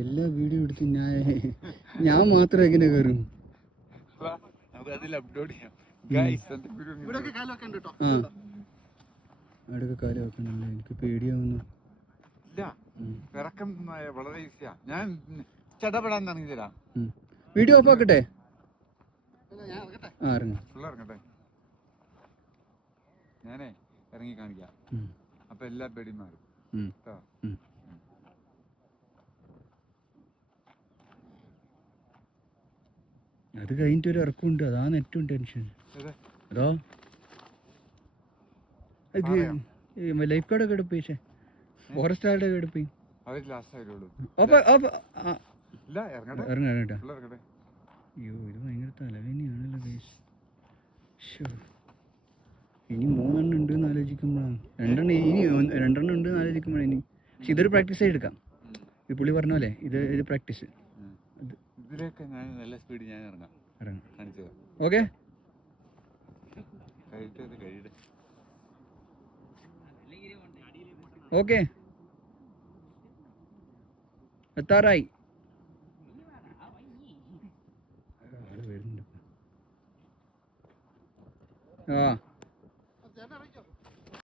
എല്ലാ വീഡിയോ എടുത്ത് ഞാൻ മാത്രം എങ്ങനെ കയറും? അവിടെയൊക്കെ കാല് വെക്കണല്ലേ? എനിക്ക് പേടിയാവുന്നു. വളരെ ഈസിയാ. ഞാൻ ചടപെടാൻ തുടങ്ങിയതാ. വീഡിയോ ഓഫ് ആക്കട്ടെ? ഇറങ്ങട്ടെ. ഞാനേ ഇറങ്ങി കാണിക്കാം. അപ്പൊ എല്ലാ പേടിയും മാറും. അത് കഴിഞ്ഞിട്ട് ഒരു ഇറക്കമുണ്ട്. അതാണ് ഏറ്റവും ടെൻഷൻ. അതോ ലൈഫ് ഗാർഡൊക്കെ എടുപ്പേ? ഫോറസ്റ്റ് ആരുടെ എടുപ്പേ? ഇറങ്ങട്ടെ. അയ്യോ, ഇത് ഭയങ്കര തലവേദനയാണല്ലോ ഗൈസ്. ഇനി 3 ഉണ്ട് എന്ന് ആലോചിക്കുമ്പോഴാണ്. 2 ഉണ്ട് എന്ന് ആലോചിക്കുമ്പോഴാണ് ഇനി. പക്ഷെ ഇതൊരു പ്രാക്ടീസ് ആയി എടുക്കാം. ഈ പുള്ളി പറഞ്ഞ പോലെ ഇത് പ്രാക്ടീസ്. ഓക്കെ, ഓക്കെ, എത്താറായി. ആ